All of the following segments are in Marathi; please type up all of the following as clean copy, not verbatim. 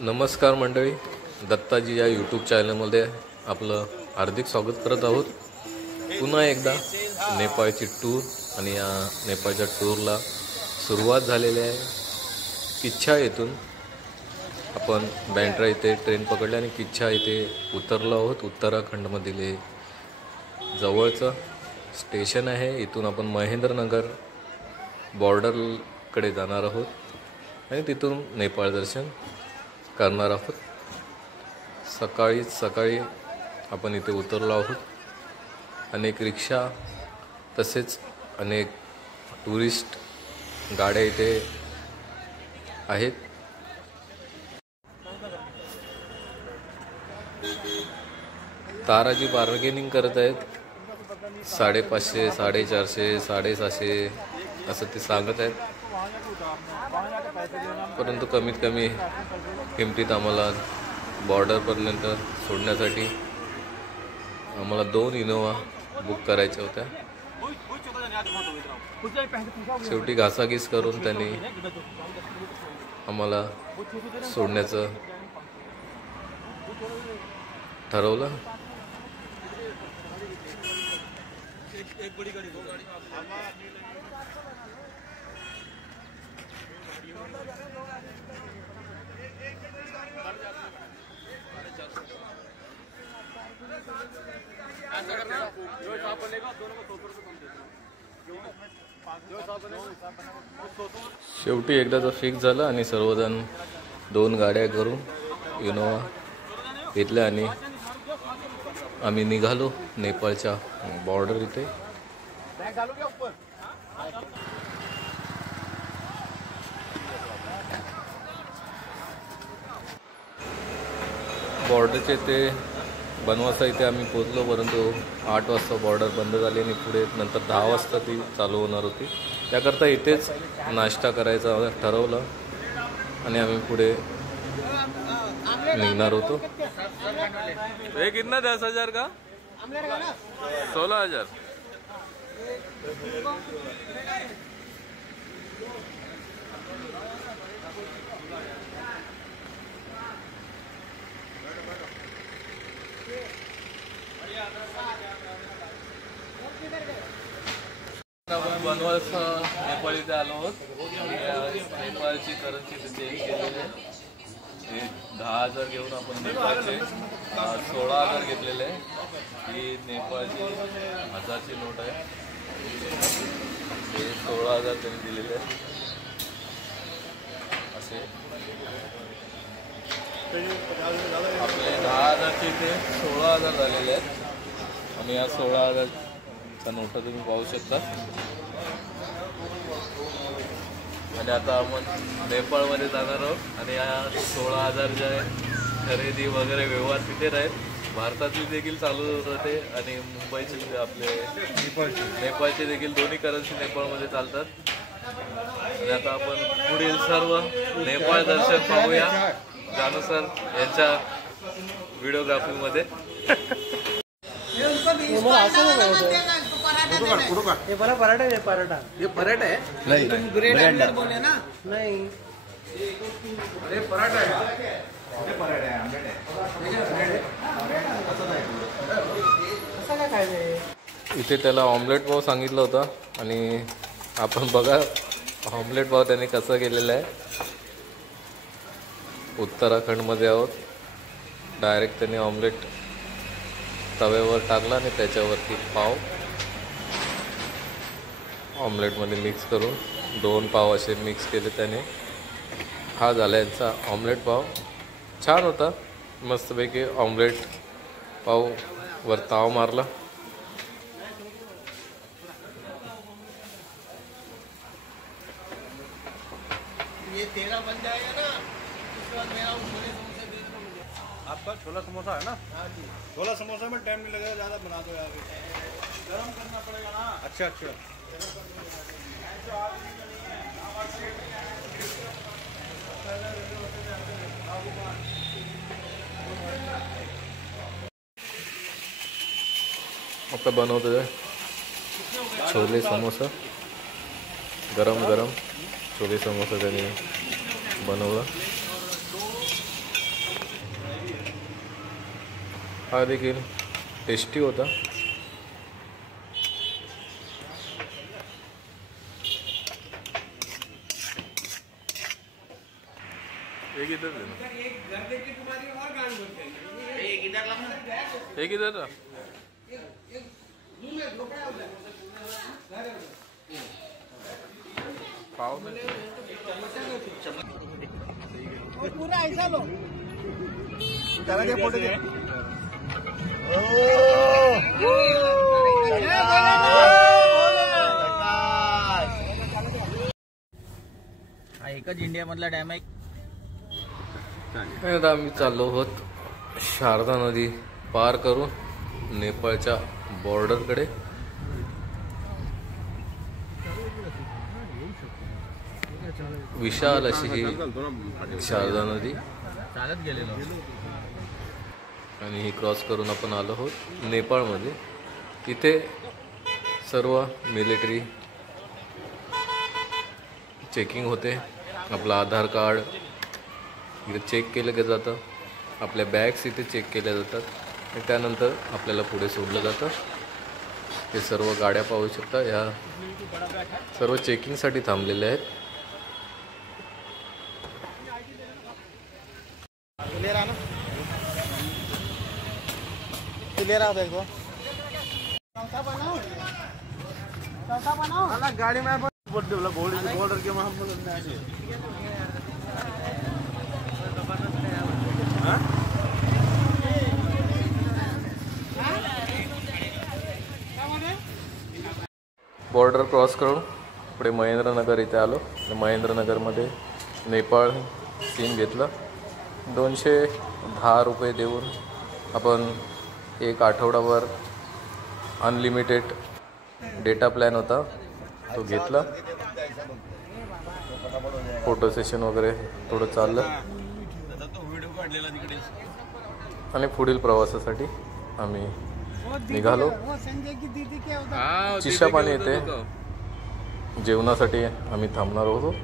नमस्कार मंडळी, दत्ताजी या यूट्यूब चॅनलमध्ये आपलं हार्दिक स्वागत करत आहोत। पुन्हा एकदा नेपाळची टूर आणि या नेपाळच्या टूरला सुरुवात झालेली आहे। किच्छा येथून आपण बँड्रा इथे ट्रेन पकडली आणि किच्छा इथे उतरलो आहोत। उत्तराखंडमधील हे जवळचं स्टेशन आहे। इथून आपण महेंद्रनगर बॉर्डरकडे जाणार आहोत आणि तिथून नेपाळ दर्शन करणार आहोत। सकाळी आपण इथे उतरलो आहोत। अनेक रिक्षा तसेच अनेक टुरिस्ट गाड्या इथे आहेत। ताराजी बार्गेनिंग करत आहेत। 550, 450, 750 असं ते सांगत आहेत, परंतु कमीत कमी किमतीत आम्हाला बॉर्डरपर्यंत सोडण्यासाठी आम्हाला 2 इनोवा बुक करायच्या होत्या। शेवटी घासाघीस करून त्यांनी आम्हाला सोडण्याचं ठरवलं। शेवटी एकदाचं फिक्स झालं आणि सर्वजण 2 गाड्या करून इनोवा घेतल्या आणि आम्ही निघालो नेपाळच्या बॉर्डर इथे। बॉर्डरचे ते बनवासा इथे आम्ही पोहोचलो, परंतु 8 वाजता बॉर्डर बंद झाली आणि पुढे नंतर 10 वाजता ती चालू होणार होती। त्याकरता इथेच नाश्ता करायचा ठरवलं आणि आम्ही पुढे निघणार होतो। ये कितना 10,000 का 16,000। आपण बनवासा नेपाळ इथे आलो आहोत। नेपाळची करन्सी चेंज केलेली आहे। 10,000 घेऊन आपण नेपाळचे 16,000 घेतलेले आहे। ही नेपाळची 1000ची नोट आहे। हे 16,000 त्यांनी दिलेले आहे। असे आपले 10,000चे इथे 16,000 झालेले आहेत आणि या 16,000चा नोटा तुम्ही पाहू शकता। आणि आता आपण नेपाळमध्ये जाणार आहोत आणि या 16,000च्या खरेदी वगैरे व्यवहार तिथे राहील। भारतातली देखील चालू राहते आणि मुंबईचे आपले नेपाळचे देखील दोन्ही करन्सी नेपाळमध्ये चालतात। आणि आता आपण पुढील सर्व नेपाळ दर्शन पाहूया जानू सर यांच्या व्हिडिओग्राफीमध्ये। ये बड़ा पराठा है, पराठा ये पराठा है नहीं, तुम ग्रेट ऑमलेट बोले ना? नहीं, अरे पराठा है, ये पराठा है, ऑमलेट है। कसं काय खायचं? इथे त्याला ऑमलेट पाव सांगितलं होतं आणि आपण बघा ऑमलेट पाव त्याने कसं केलेलं आहे। उत्तराखंडमध्ये आहोत। डायरेक्ट त्याने ऑमलेट तव्यावर टाकला आणि त्याच्यावरती पाव ऑमलेटमध्ये मिक्स करून 2 पाव असे मिक्स केले त्याने। हा झाला यांचा ऑमलेट पाव। छान होता, मस्तपैकी ऑमलेट पाव वर ताव मारला। ये 13 बन जाएगा ना, उसके बाद मेरा छोले समोसे दे दो मुझे। आपका छोला समोसा है ना? हाँ जी। छोला समोसा में टाइम नहीं लगेगा, ज़्यादा बना दो यार। गरम करना पड़ेगा ना। अच्छा अच्छा। आता बनवतोय छोले समोसा, गरम गरम छोले समोसा त्यांनी बनवला। हा देखील टेस्टी होता. एक इधर एक इधर पाव में पूरा ऐसा लो त्याला ते फोटो दे. हा एकच इंडिया मधला डॅम आहे. आता आम्ही चाललो आहोत शारदा नदी पार करून नेपाळच्या बॉर्डरकडे. विशाल अशी ही शारदा नदी चालत गेलेलो आणि ही क्रॉस करून आपण आलो आहोत नेपाळमध्ये. इथे सर्व मिलिटरी चेकिंग होते. आपलं आधार कार्ड इथे चेक केलं जातं, आपल्या बॅग्स इथे चेक केल्या जातात आणि त्यानंतर आपल्याला पुढे सोडलं जातं. हे सर्व गाड्या पाहू शकता, ह्या सर्व चेकिंगसाठी थांबलेल्या आहेत. क्लियर आता है गाड़ी में बॉर्डर के वहाँ बॉर्डर क्रॉस करून पुढे महेंद्रनगर इथे आलो. महेंद्रनगरमध्ये नेपाळ सिम घेतलं. 210 रुपये देऊन आपण एक आठवडाभर अनलिमिटेड डेटा प्लॅन होता तो घेतला. फोटो सेशन वगैरे थोडं चाललं आणि पुढील प्रवासासाठी आम्ही निघालो. चिशापाणी येथे जेवणासाठी आम्ही थांबणार होतो.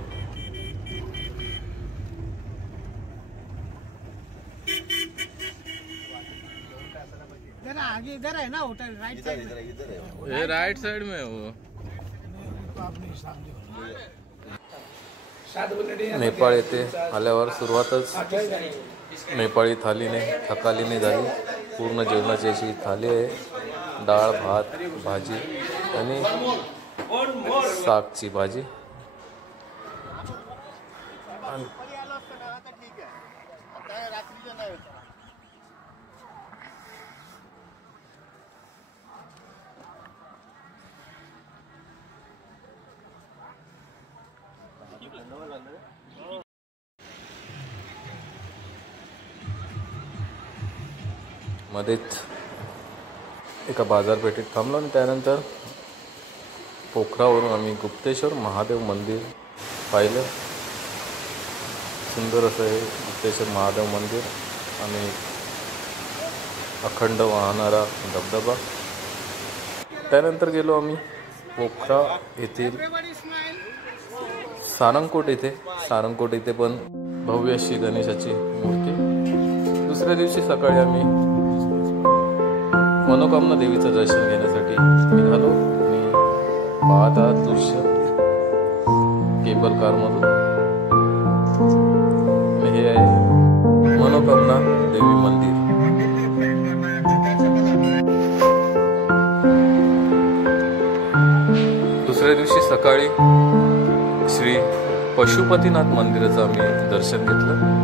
आगे इधर है ना होटल राइट साइड. ये राइट साइड में है वो. नेपाळ येथे आल्यावर सुरुवातच नेपाळी थालीने थकालीने झाली. पूर्ण जेवणाची अशी थाली आहे. डाळ, भात, भाजी आणि सागची भाजी. मध्येच एका बाजारपेठेत थांबलो आणि त्यानंतर पोखरावरून आम्ही गुप्तेश्वर महादेव मंदिर पाहिलं. सुंदर असं हे गुप्तेश्वर महादेव मंदिर आणि अखंड वाहणारा धबधबा. त्यानंतर गेलो आम्ही पोखरा येथील सारंगकोट येथे. सारंगकोट येथे पण भव्य अशी गणेशाची मूर्ती. दुसऱ्या दिवशी सकाळी आम्ही मनोकामना देवीचं दर्शन घेण्यासाठी निघालो आणि पाहता दृश्य केबल कारमधून. हे आहे मनोकामना देवी मंदिर. दुसऱ्या दिवशी सकाळी श्री पशुपतीनाथ मंदिराचं आम्ही दर्शन घेतलं.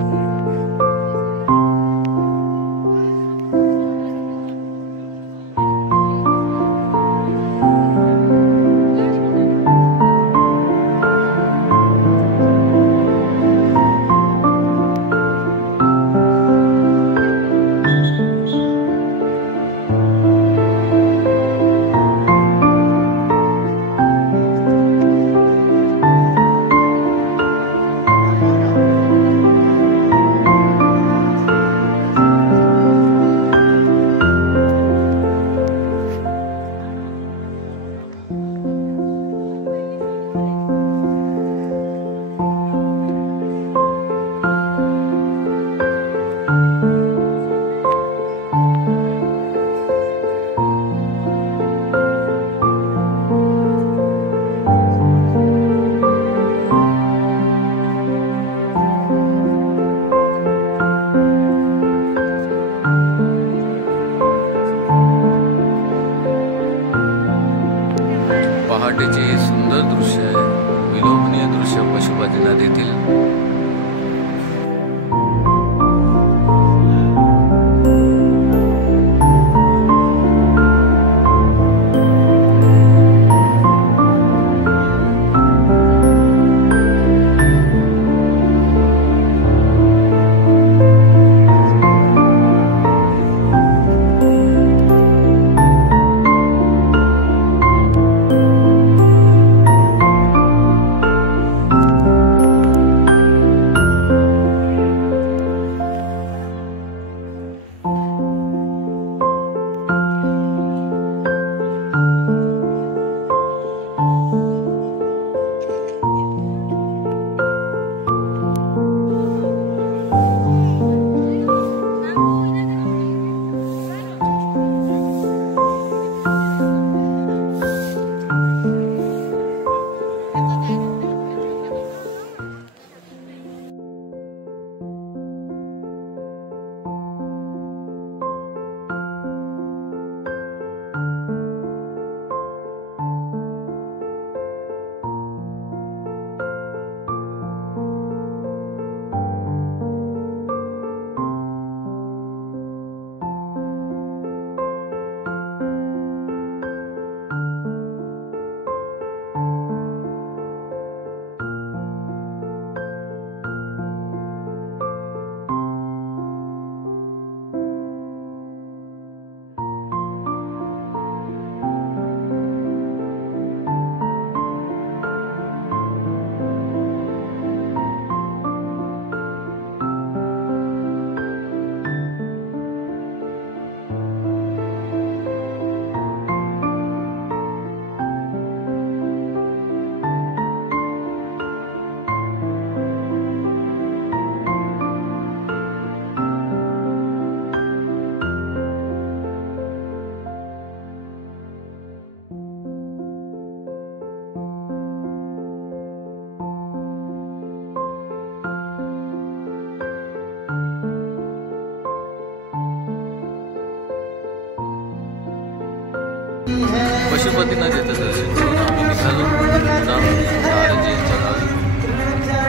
पद्धतीनं दर्शन करून आम्ही निघालो पुन्हा ताराजी यांच्या गावी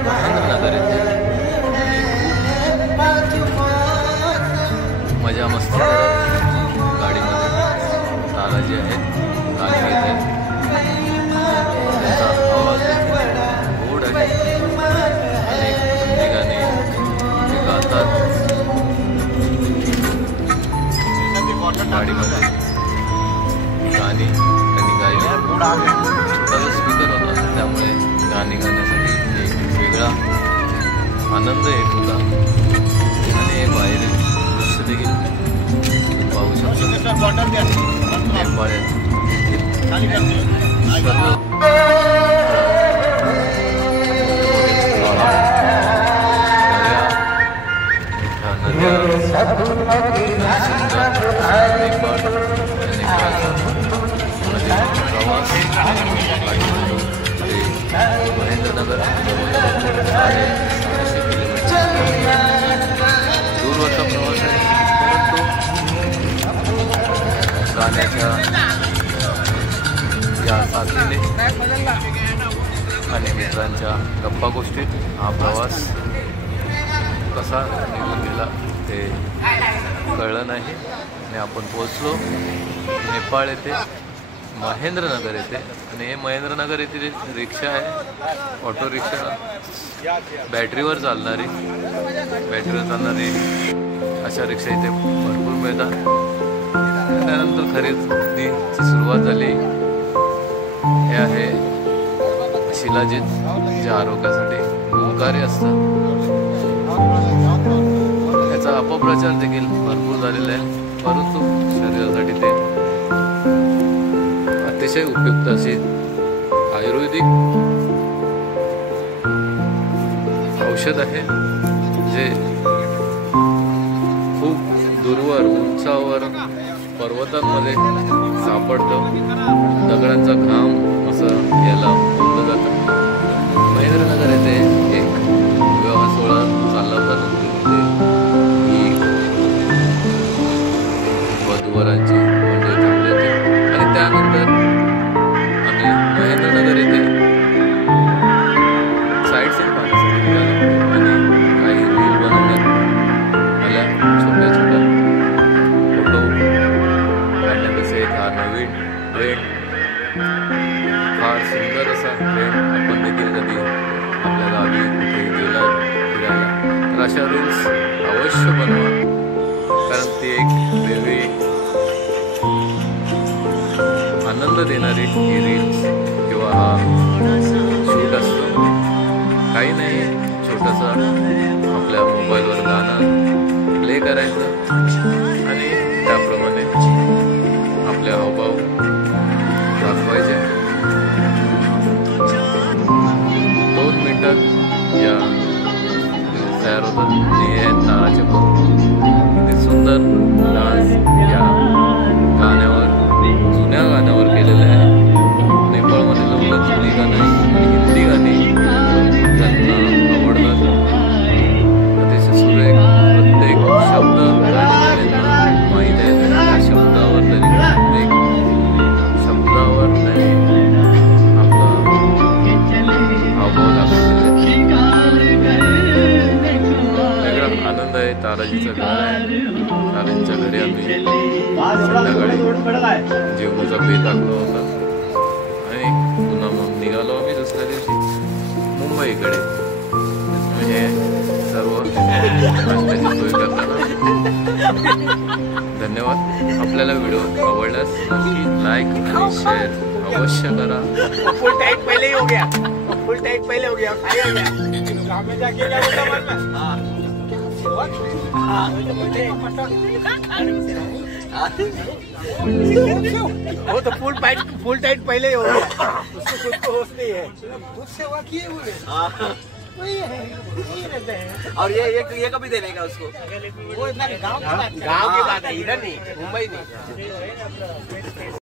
महेंद्रनगर येथे. मजा मस्ती करत गाडीमध्ये ताराजी आहेत, गाणी घेत आहेत. त्यांचा आवाज गोड आहे. अनेक हिंदी गाणे ते गातात गाडीमध्ये. गाणी त्यांनी गायली. छोटासा स्पीकर होता त्यामुळे गाणी गाण्यासाठी एक वेगळा आनंद येत होता. आणि हे बाहेरील दृश्य देखील पाहू शकतो. नेपाळ महेंद्रनगर दूरवरचा प्रवास आहे, परंतु गाण्याच्या या साथीने आणि मित्रांच्या गप्पा गोष्टीत हा प्रवास कसा निघून गेला ते कळलं नाही. आणि आपण पोचलो नेपाळ येथे, महेंद्रनगर येथे. आणि हे महेंद्रनगर येथील रिक्षा आहे, ऑटो रिक्षा, बॅटरीवर चालणारी अशा रिक्षा इथे भरपूर मिळतात. त्यानंतर खरेदीची सुरुवात झाली. हे आहे शिलाजीत, जे आरोग्यासाठी गुणकारी असतं. त्याचा अपप्रचार देखील भरपूर झालेला आहे, परंतु शरीरासाठी ते अतिशय उपयुक्त असे आयुर्वेदिक औषध आहे, जे खूप दूरवर उंचावर पर्वतांमध्ये सापडतं. दगडांचा घाम असं याला बोललं जातं. महेंद्रनगर येथे एक विवाह सोहळा चालला होता. वधूवरांची मंडळी थांबली होती. आणि त्यानंतर आम्ही महेंद्रनगर येथे साईड सीन पाहण्यासाठी निघालो. आणि काही रील बनवण्यात आल्या, छोट्या छोट्या फोटो काढण्यात. एक हा नवीन ट्रेंड, फार सुंदर असा ट्रेंड. आपण देखील कधी आपल्या गावी कुठे गेला फिरायला तर अशा रील्स अवश्य बनवा, कारण ती एक वेगळी आनंद देणारी ही रील्स किंवा हा शूट असतो. काही नाही, छोटंसं आपल्या मोबाईलवर गाणं प्ले करायचं आणि त्याप्रमाणे आपले हावभाव दाखवायचे. 2 मिनिटात या तयार होतात. आणि हे ताराचे किती सुंदर डान्स या गाण्यावर, जुन्या गाण्यावर केलेलं आहे. नेपाळमध्ये लोक जुनी गाणी आणि हिंदी गाणी त्यांना आवडतात. अतिशय सुरेख प्रत्येक शब्द गाण्याच्या माहीत आहे. त्या शब्दावर त्यांनी प्रत्येक शब्दावर त्यांनी आपला हावभाव दाखवलेला वेगळा आनंद आहे. ताराजीचं घर आहे. ताराजीच्या घरी आम्ही संध्याकाळी जेवणाचा बेत टाकला होता. आणि पुन्हा मग निघालो आम्ही दुसऱ्या दिवशी मुंबईकडे. हे सर्व नाश्त्याची सोय करताना. धन्यवाद. आपल्याला व्हिडिओ आवडल्यास नक्की लाईक आणि शेअर अवश्य करा. फुल टाइट पहले हो गया, फुल टाइट पहले हो गया. गाँव में जाके क्या बोलता मालूम है? वो तो फुल टाइट पहले ही हो गया, उसको खुद को होश नहीं है. खुद सेवा किए हुए वही रहते हैं. और ये कभी देने का उसको? वो इतना गाँव की बात है, इधर नहीं, मुंबई नहीं.